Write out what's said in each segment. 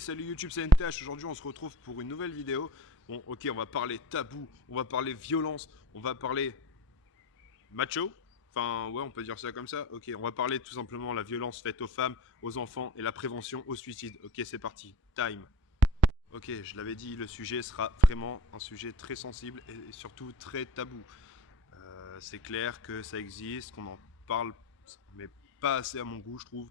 Salut YouTube, c'est NTH. Aujourd'hui, on se retrouve pour une nouvelle vidéo. Bon, ok, on va parler tabou, on va parler violence, on va parler macho. Enfin, ouais, on peut dire ça comme ça. Ok, on va parler tout simplement de la violence faite aux femmes, aux enfants et la prévention au suicide. Ok, c'est parti. Time. Ok, je l'avais dit, le sujet sera vraiment un sujet très sensible et surtout très tabou. C'est clair que ça existe, qu'on en parle, mais pas assez à mon goût, je trouve.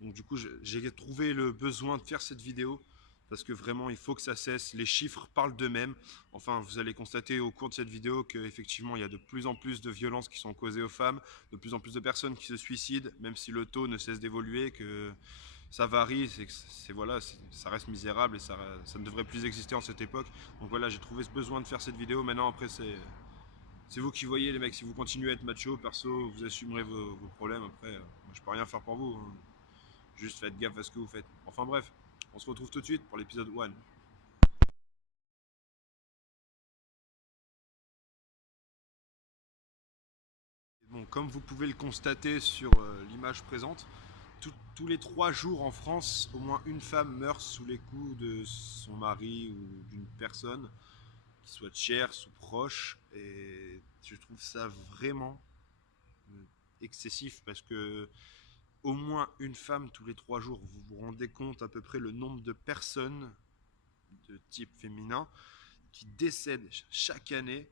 Donc du coup, j'ai trouvé le besoin de faire cette vidéo parce que vraiment, il faut que ça cesse. Les chiffres parlent d'eux-mêmes. Enfin, vous allez constater au cours de cette vidéo qu'effectivement, il y a de plus en plus de violences qui sont causées aux femmes, de plus en plus de personnes qui se suicident, même si le taux ne cesse d'évoluer, que ça varie, voilà, ça reste misérable et ça ne devrait plus exister en cette époque. Donc voilà, j'ai trouvé ce besoin de faire cette vidéo. Maintenant, après, c'est vous qui voyez, les mecs. Si vous continuez à être macho, perso, vous assumerez vos problèmes. Après, moi, je peux rien faire pour vous, hein. Juste faites gaffe à ce que vous faites. Enfin bref, on se retrouve tout de suite pour l'épisode 1. Bon, comme vous pouvez le constater sur l'image présente, tous les 3 jours en France, au moins une femme meurt sous les coups de son mari ou d'une personne qui soit chère, ou proche. Et je trouve ça vraiment excessif parce que au moins une femme tous les 3 jours, vous vous rendez compte à peu près le nombre de personnes de type féminin qui décèdent chaque année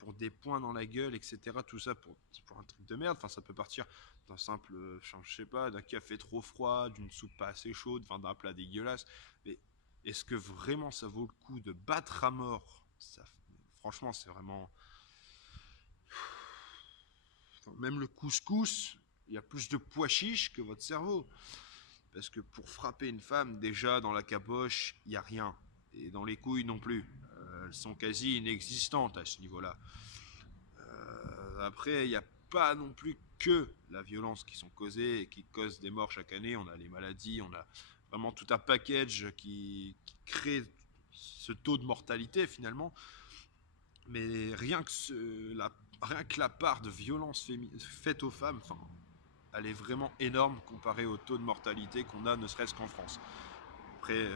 pour des points dans la gueule, etc. Tout ça pour un truc de merde. Enfin, ça peut partir d'un simple, je sais pas, d'un café trop froid, d'une soupe pas assez chaude, enfin d'un plat dégueulasse. Mais est-ce que vraiment ça vaut le coup de battre à mort ça, franchement, c'est vraiment. Enfin, même le couscous, il y a plus de pois chiches que votre cerveau. Parce que pour frapper une femme, déjà dans la caboche, il n'y a rien. Et dans les couilles non plus. Elles sont quasi inexistantes à ce niveau-là. Après, il n'y a pas non plus que la violence qui sont causées et qui cause des morts chaque année. On a les maladies, on a vraiment tout un package qui crée ce taux de mortalité finalement. Mais rien que la part de violence faite aux femmes, enfin, elle est vraiment énorme comparée au taux de mortalité qu'on a, ne serait-ce qu'en France. Après,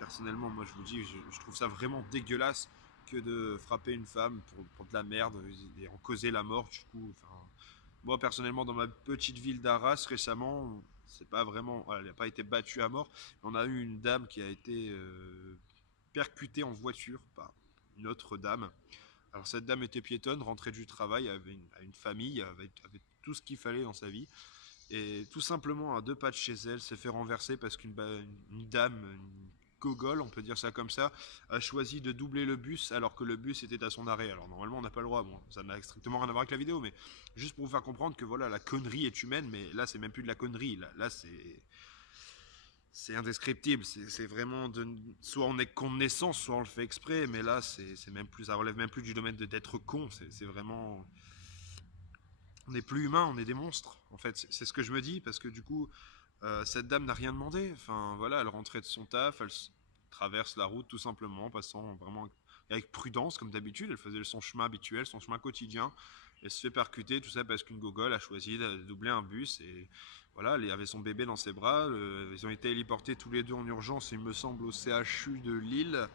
personnellement, moi je vous dis, je trouve ça vraiment dégueulasse que de frapper une femme pour de la merde et en causer la mort. Du coup, enfin, moi personnellement, dans ma petite ville d'Arras récemment, c'est pas vraiment, elle n'a pas été battue à mort, mais on a eu une dame qui a été percutée en voiture par une autre dame. Alors cette dame était piétonne, rentrait du travail, avait une famille, avait tout ce qu'il fallait dans sa vie. Et tout simplement, à 2 pas de chez elle, s'est fait renverser parce une dame, une gogole, on peut dire ça comme ça, a choisi de doubler le bus alors que le bus était à son arrêt. Alors normalement, on n'a pas le droit. Bon, ça n'a strictement rien à voir avec la vidéo, mais juste pour vous faire comprendre que voilà, la connerie est humaine, mais là, c'est même plus de la connerie. Là c'est indescriptible. C'est vraiment soit on est con de naissance, soit on le fait exprès, mais là, c'est même plus, ça relève même plus du domaine d'être con. C'est vraiment, on n'est plus humain, on est des monstres. En fait, c'est ce que je me dis parce que du coup, cette dame n'a rien demandé. Enfin, voilà, elle rentrait de son taf, elle traverse la route tout simplement, passant vraiment avec prudence, comme d'habitude. Elle faisait son chemin habituel, son chemin quotidien. Elle se fait percuter, tout ça parce qu'une gogole a choisi de doubler un bus. Et voilà, elle avait son bébé dans ses bras. Ils ont été héliportés tous les deux en urgence, il me semble, au CHU de Lille.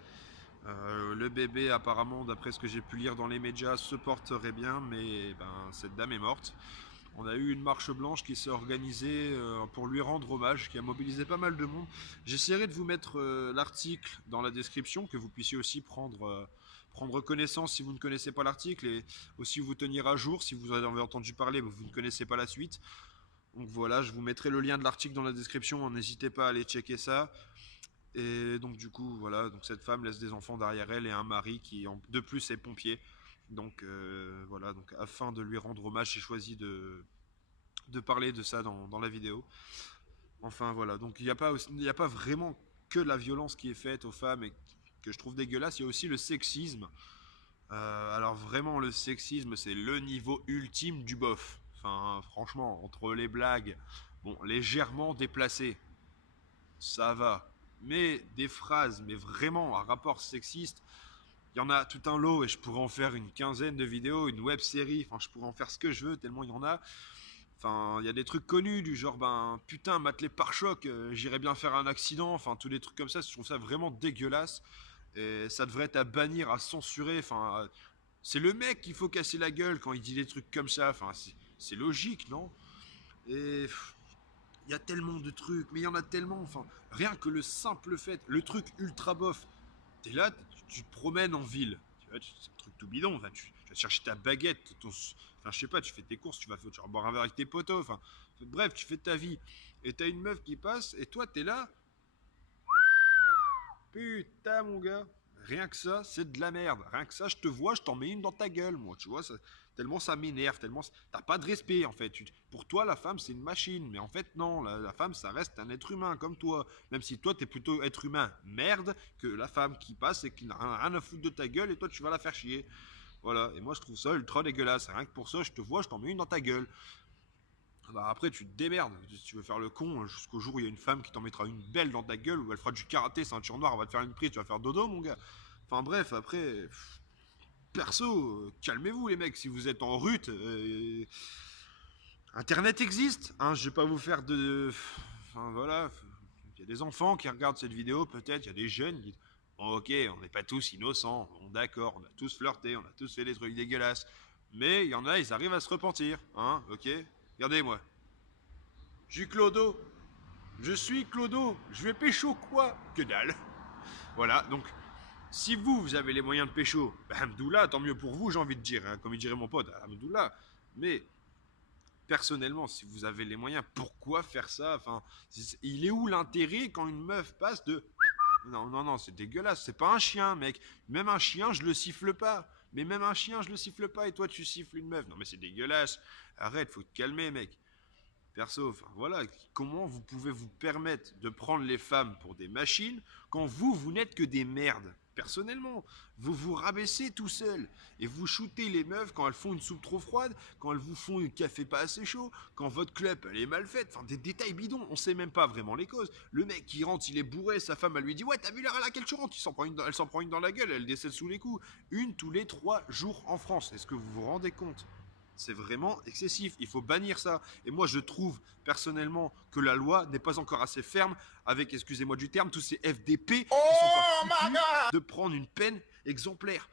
Le bébé, apparemment, d'après ce que j'ai pu lire dans les médias, se porterait bien, mais ben, cette dame est morte. On a eu une marche blanche qui s'est organisée pour lui rendre hommage, qui a mobilisé pas mal de monde. J'essaierai de vous mettre l'article dans la description, que vous puissiez aussi prendre connaissance si vous ne connaissez pas l'article et aussi vous tenir à jour si vous en avez entendu parler mais vous ne connaissez pas la suite. Donc voilà, je vous mettrai le lien de l'article dans la description, n'hésitez pas à aller checker ça. Et donc du coup, voilà, donc cette femme laisse des enfants derrière elle et un mari qui de plus est pompier. Donc voilà, donc afin de lui rendre hommage, j'ai choisi de parler de ça dans la vidéo. Enfin voilà, donc il n'y a pas vraiment que la violence qui est faite aux femmes et que je trouve dégueulasse, il y a aussi le sexisme. Alors vraiment, le sexisme, c'est le niveau ultime du bof. Enfin, franchement, entre les blagues, bon, légèrement déplacées, ça va. Mais des phrases, mais vraiment à rapport sexiste, il y en a tout un lot et je pourrais en faire une quinzaine de vidéos, une web série, enfin je pourrais en faire ce que je veux tellement il y en a. Enfin, il y a des trucs connus du genre, ben, putain, m'atteler par choc, j'irais bien faire un accident. Enfin, tous les trucs comme ça, je trouve ça vraiment dégueulasse. Et ça devrait être à bannir, à censurer. Enfin, c'est le mec qu'il faut casser la gueule quand il dit des trucs comme ça. Enfin, c'est logique, non? Et il y a tellement de trucs, mais il y en a tellement. Enfin, rien que le simple fait, le truc ultra bof. T'es là, tu te promènes en ville. Tu vois, c'est un truc tout bidon. Enfin, tu vas chercher ta baguette, enfin, je sais pas, tu fais tes courses, tu vas boire un verre avec tes potos. Enfin, bref, tu fais ta vie. Et t'as une meuf qui passe, et toi, t'es là. Putain, mon gars. Rien que ça, c'est de la merde. Rien que ça, je te vois, je t'en mets une dans ta gueule, moi. Tu vois, tellement ça m'énerve, tellement. T'as pas de respect, en fait. Pour toi, la femme, c'est une machine. Mais en fait, non. La femme, ça reste un être humain, comme toi. Même si toi, t'es plutôt être humain merde que la femme qui passe et qui n'a rien à foutre de ta gueule et toi, tu vas la faire chier. Voilà. Et moi, je trouve ça ultra dégueulasse. Rien que pour ça, je te vois, je t'en mets une dans ta gueule. Bah après, tu te démerdes. Si tu veux faire le con, jusqu'au jour où il y a une femme qui t'en mettra une belle dans ta gueule, où elle fera du karaté, ceinture noire, elle va te faire une prise, tu vas faire dodo, mon gars. Enfin bref, après, perso, calmez-vous les mecs, si vous êtes en rut, Internet existe, hein, je vais pas vous faire de... Enfin voilà, il y a des enfants qui regardent cette vidéo, peut-être, il y a des jeunes qui disent, bon, ok, on n'est pas tous innocents, bon d'accord, on a tous flirté, on a tous fait des trucs dégueulasses, mais il y en a, ils arrivent à se repentir, hein, ok. Regardez-moi, je suis Clodo, je suis Clodo, je vais pécho quoi? Que dalle. Voilà, donc si vous avez les moyens de pécho, bah, Hamdoullah, tant mieux pour vous, j'ai envie de dire, hein, comme il dirait mon pote, Hamdoullah. Mais personnellement, si vous avez les moyens, pourquoi faire ça? Enfin, il est où l'intérêt quand une meuf passe de... Non, non, non, c'est dégueulasse, c'est pas un chien, mec. Même un chien, je le siffle pas. Mais même un chien, je le siffle pas, et toi, tu siffles une meuf. Non, mais c'est dégueulasse. Arrête, faut te calmer, mec. Perso, enfin voilà, comment vous pouvez vous permettre de prendre les femmes pour des machines quand vous n'êtes que des merdes? Personnellement, vous vous rabaissez tout seul et vous shootez les meufs quand elles font une soupe trop froide, quand elles vous font un café pas assez chaud, quand votre club elle est mal faite, enfin des détails bidons, on sait même pas vraiment les causes. Le mec qui rentre, il est bourré, sa femme elle lui dit ouais t'as vu l'heure à laquelle tu rentres, elle s'en prend une dans la gueule, elle décède sous les coups. Une tous les 3 jours en France, est-ce que vous vous rendez compte? C'est vraiment excessif. Il faut bannir ça. Et moi, je trouve personnellement que la loi n'est pas encore assez ferme avec, excusez-moi du terme, tous ces FDP qui sont pas foutus de prendre une peine exemplaire.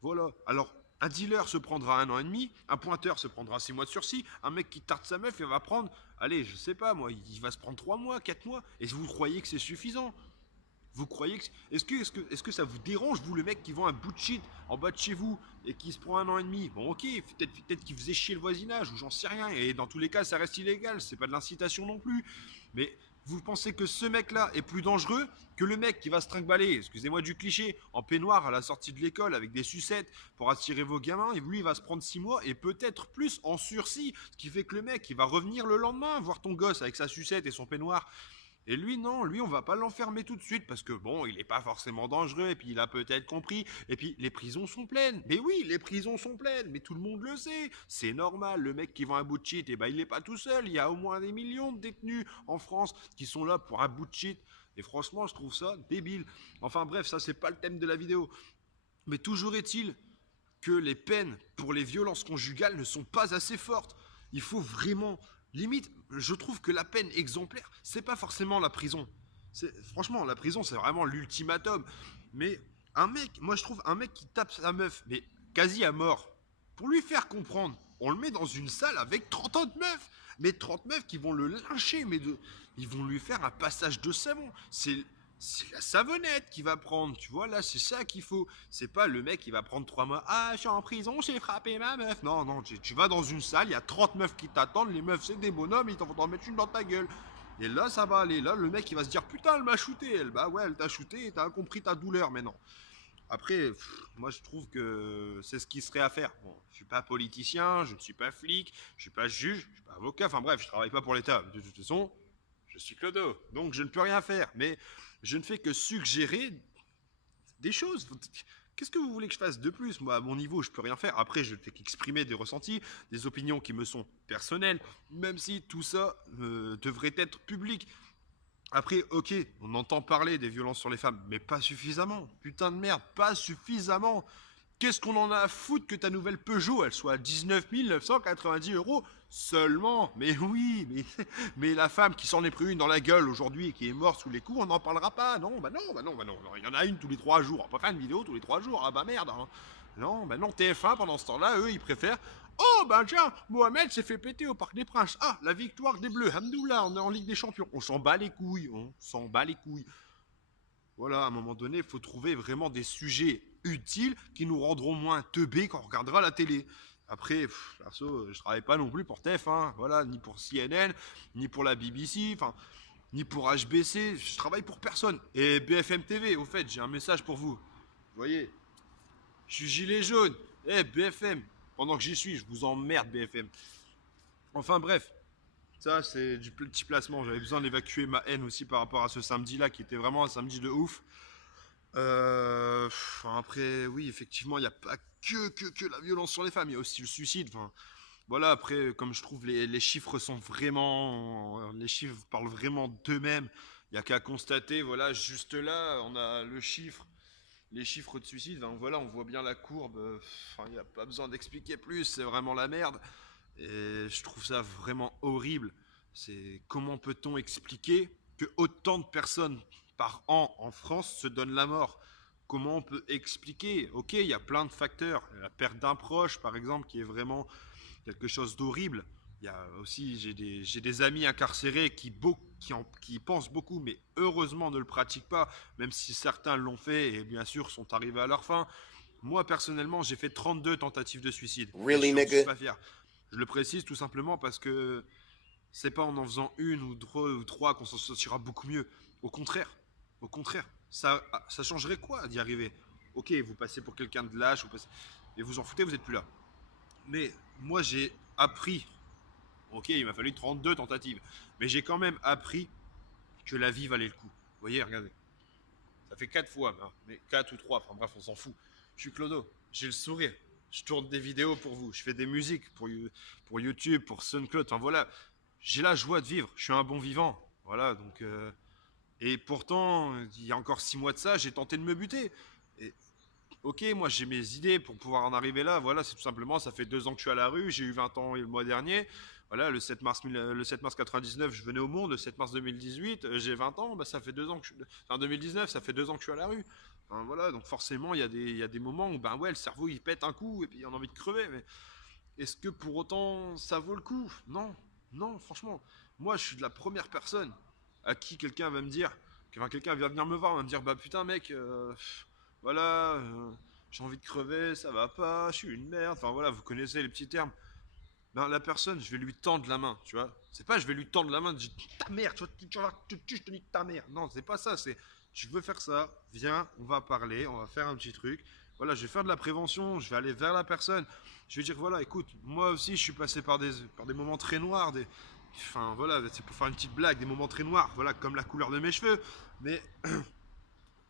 Voilà. Alors, un dealer se prendra 1 an et demi, un pointeur se prendra 6 mois de sursis, un mec qui tarte sa meuf, il va prendre, allez, je sais pas moi, il va se prendre 3 mois, 4 mois. Et vous croyez que c'est suffisant? Vous croyez que... Est-ce que ça vous dérange, vous, le mec qui vend un bout de shit en bas de chez vous et qui se prend 1 an et demi? Bon, ok, peut-être qu'il faisait chier le voisinage ou j'en sais rien. Et dans tous les cas, ça reste illégal. C'est pas de l'incitation non plus. Mais vous pensez que ce mec-là est plus dangereux que le mec qui va se trimballer, excusez-moi du cliché, en peignoir à la sortie de l'école avec des sucettes pour attirer vos gamins, et lui il va se prendre 6 mois et peut-être plus en sursis, ce qui fait que le mec il va revenir le lendemain voir ton gosse avec sa sucette et son peignoir. Et lui, non, lui, on va pas l'enfermer tout de suite parce que bon, il est pas forcément dangereux et puis il a peut-être compris. Et puis les prisons sont pleines. Mais oui, les prisons sont pleines, mais tout le monde le sait. C'est normal, le mec qui vend un bout de shit, et ben il est pas tout seul. Il y a au moins des millions de détenus en France qui sont là pour un bout de shit. Et franchement, je trouve ça débile. Enfin bref, ça c'est pas le thème de la vidéo. Mais toujours est-il que les peines pour les violences conjugales ne sont pas assez fortes. Il faut vraiment... Limite, je trouve que la peine exemplaire, c'est pas forcément la prison. Franchement, la prison, c'est vraiment l'ultimatum. Mais un mec, moi je trouve un mec qui tape sa meuf, mais quasi à mort, pour lui faire comprendre, on le met dans une salle avec 30 autres meufs. Mais 30 meufs qui vont le lyncher, ils vont lui faire un passage de savon. C'est la savonnette qui va prendre, tu vois, là, c'est ça qu'il faut. C'est pas le mec qui va prendre 3 mois. Ah, je suis en prison, j'ai frappé ma meuf. Non, non, tu vas dans une salle, il y a 30 meufs qui t'attendent, les meufs, c'est des bonhommes, ils t'en vont t'en mettre une dans ta gueule. Et là, ça va aller. Là, le mec, il va se dire, putain, elle m'a shooté, elle. Bah ouais, elle t'a shooté et t'as compris ta douleur, mais non. Après, moi, je trouve que c'est ce qui serait à faire. Bon, je suis pas politicien, je ne suis pas flic, je suis pas juge, je suis pas avocat. Enfin bref, je travaille pas pour l'État. De toute façon, je suis Clodo, donc je ne peux rien faire. Mais je ne fais que suggérer des choses. Qu'est-ce que vous voulez que je fasse de plus? Moi, à mon niveau, je peux rien faire. Après, je ne fais qu'exprimer des ressentis, des opinions qui me sont personnelles, même si tout ça devrait être public. Après, ok, on entend parler des violences sur les femmes, mais pas suffisamment. Putain de merde, pas suffisamment. qu'est-ce qu'on en a à foutre que ta nouvelle Peugeot, elle soit à 19 990 euros seulement? Mais oui, mais la femme qui s'en est pris une dans la gueule aujourd'hui et qui est morte sous les coups, on n'en parlera pas. Non, bah non, bah non, bah non. Il y en a une tous les 3 jours. On va pas faire une vidéo tous les 3 jours. Ah bah merde. Hein. Non, bah non, TF1 pendant ce temps-là, eux, ils préfèrent. Oh bah tiens, Mohamed s'est fait péter au Parc des Princes. Ah, la victoire des Bleus, Hamdoullah, on est en Ligue des Champions. On s'en bat les couilles, on s'en bat les couilles. Voilà, à un moment donné, il faut trouver vraiment des sujets utiles qui nous rendront moins teubés quand on regardera la télé. Après, perso, je travaille pas non plus pour TF1, voilà, ni pour CNN, ni pour la BBC, enfin, ni pour HBC, je travaille pour personne. Et BFM TV, au fait, j'ai un message pour vous. Vous voyez, je suis gilet jaune. Eh, BFM, pendant que j'y suis, je vous emmerde, BFM. Enfin bref, ça c'est du petit placement. J'avais besoin d'évacuer ma haine aussi par rapport à ce samedi-là, qui était vraiment un samedi de ouf. Après, oui, effectivement, il n'y a pas que la violence sur les femmes, il y a aussi le suicide. Enfin, voilà, après, comme je trouve les chiffres sont vraiment. Les chiffres parlent vraiment d'eux-mêmes. Il n'y a qu'à constater, voilà, juste là, on a le chiffre, les chiffres de suicide. Donc voilà, on voit bien la courbe. Enfin, il n'y a pas besoin d'expliquer plus, c'est vraiment la merde. Et je trouve ça vraiment horrible. C'est comment peut-on expliquer que autant de personnes par an en France se donnent la mort? Comment on peut expliquer? Ok, il y a plein de facteurs. La perte d'un proche, par exemple, qui est vraiment quelque chose d'horrible. Il y a aussi, j'ai des amis incarcérés qui pensent beaucoup, mais heureusement ne le pratiquent pas, même si certains l'ont fait et bien sûr sont arrivés à leur fin. Moi, personnellement, j'ai fait 32 tentatives de suicide. Really, Je suis nigga? pas fier. Je le précise tout simplement parce que c'est pas en faisant une ou trois qu'on s'en sortira beaucoup mieux. Au contraire, ça changerait quoi d'y arriver? Ok, vous passez pour quelqu'un de lâche, et vous en foutez, vous êtes plus là. Mais moi, j'ai appris. Ok, il m'a fallu 32 tentatives, mais j'ai quand même appris que la vie valait le coup. Vous voyez, regardez, ça fait 4 fois, hein, mais 4 ou 3, enfin bref, on s'en fout. Je suis Clodo, j'ai le sourire, je tourne des vidéos pour vous, je fais des musiques pour YouTube, pour SoundCloud, enfin voilà, j'ai la joie de vivre, je suis un bon vivant, voilà, donc... et pourtant, il y a encore 6 mois de ça, j'ai tenté de me buter. Et ok, moi j'ai mes idées pour pouvoir en arriver là, voilà, c'est tout simplement, ça fait 2 ans que je suis à la rue, j'ai eu 20 ans le mois dernier, voilà, le 7 mars 99, je venais au monde, le 7 mars 2018, j'ai 20 ans, bah, ça fait 2 ans que je suis... Enfin, 2019, ça fait 2 ans que je suis à la rue. Enfin, voilà, donc forcément, il y a des moments où, ben ouais, le cerveau, il pète un coup, et puis on a envie de crever, mais est-ce que pour autant, ça vaut le coup? Non, non, franchement, moi, je suis de la première personne à qui quelqu'un va me dire, enfin, quelqu'un va venir me voir, va me dire, bah putain, mec, voilà, j'ai envie de crever, ça va pas, je suis une merde, enfin voilà, vous connaissez les petits termes. Ben, la personne, je vais lui tendre la main, tu vois. C'est pas je vais lui tendre la main, je dis ta mère, je te nique ta mère. Non, c'est pas ça, c'est je veux faire ça, viens, on va parler, on va faire un petit truc. Voilà, je vais faire de la prévention, je vais aller vers la personne. Je vais dire, voilà, écoute, moi aussi, je suis passé par des moments très noirs, enfin voilà, c'est pour faire une petite blague, des moments très noirs, voilà, comme la couleur de mes cheveux. Mais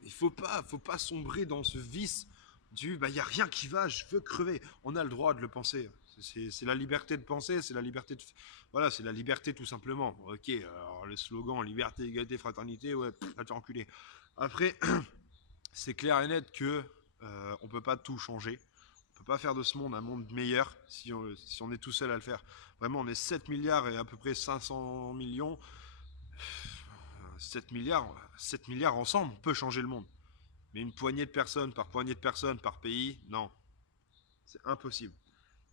il faut pas sombrer dans ce vice du bah il y a rien qui va, je veux crever. On a le droit de le penser. C'est la liberté de penser, c'est la liberté de voilà, c'est la liberté tout simplement. Ok, alors le slogan liberté, égalité, fraternité, ouais, va te enculer. Après, c'est clair et net que on peut pas tout changer. On peut pas faire de ce monde un monde meilleur si on est tout seul à le faire. Vraiment, on est 7 milliards et à peu près 500 millions. 7 milliards ensemble, on peut changer le monde. Mais une poignée de personnes par pays, non. C'est impossible.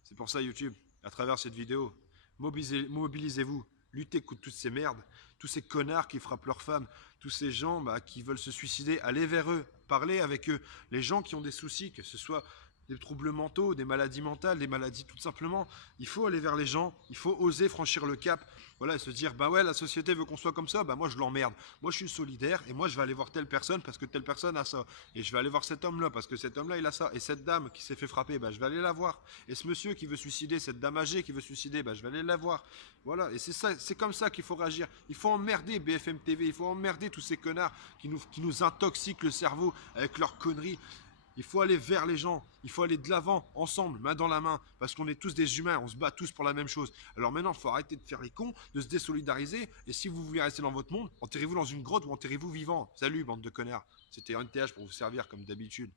C'est pour ça YouTube, à travers cette vidéo, mobilisez-vous, luttez contre toutes ces merdes, tous ces connards qui frappent leurs femmes, tous ces gens qui veulent se suicider, allez vers eux, parlez avec eux. Les gens qui ont des soucis, que ce soit des troubles mentaux, des maladies mentales, des maladies tout simplement, il faut aller vers les gens, il faut oser franchir le cap, voilà, et se dire, bah ouais, la société veut qu'on soit comme ça, bah moi je l'emmerde, moi je suis solidaire, et moi je vais aller voir telle personne parce que telle personne a ça, et je vais aller voir cet homme-là parce que cet homme-là il a ça, et cette dame qui s'est fait frapper, bah je vais aller la voir, et ce monsieur qui veut suicider, cette dame âgée qui veut suicider, bah je vais aller la voir, voilà, et c'est ça, c'est comme ça qu'il faut réagir, il faut emmerder BFM TV, il faut emmerder tous ces connards qui nous intoxiquent le cerveau avec leurs conneries. Il faut aller vers les gens, il faut aller de l'avant, ensemble, main dans la main, parce qu'on est tous des humains, on se bat tous pour la même chose. Alors maintenant, il faut arrêter de faire les cons, de se désolidariser, et si vous voulez rester dans votre monde, enterrez-vous dans une grotte ou enterrez-vous vivant. Salut, bande de connards. C'était un TH pour vous servir comme d'habitude.